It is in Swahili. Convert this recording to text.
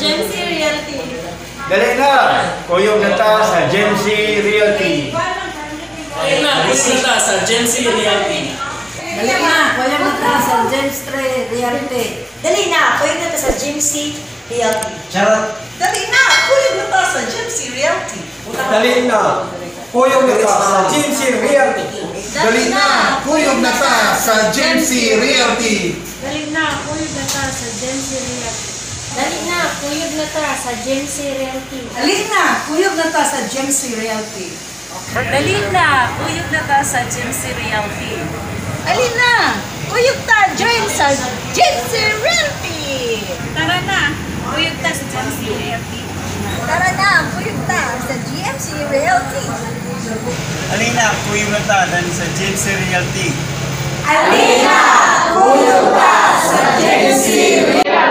GMC Realty. Dali na! Kuyog na ta sa GMC Realty. Dali na, kuyog na ta sa GMC Realty. Dali na, kuyog na ta sa GMC Realty. Dali na, kuyog na ta sa GMC Realty. Charot! Dali na, kuyog na ta sa GMC Realty. Dali na! Kuyog na ta sa GMC Realty. Dali na, kuyog na ta sa GMC Realty. Dali na, kuyog na ta sa GMC Realty. Dali na, kuyog na ta sa GMC Realty. Dali na, kuyog na ta sa GMC Realty. Dali na, kuyog na ta sa GMC Realty. Dali na, kuyog ta join sa GMC Realty. Tara na, kuyog ta sa GMC Realty. Tara na, kuyog ta sa GMC Realty. Alina, kuyog na ta sa GMC Realty. Alina, kuyog ta sa GMC Realty.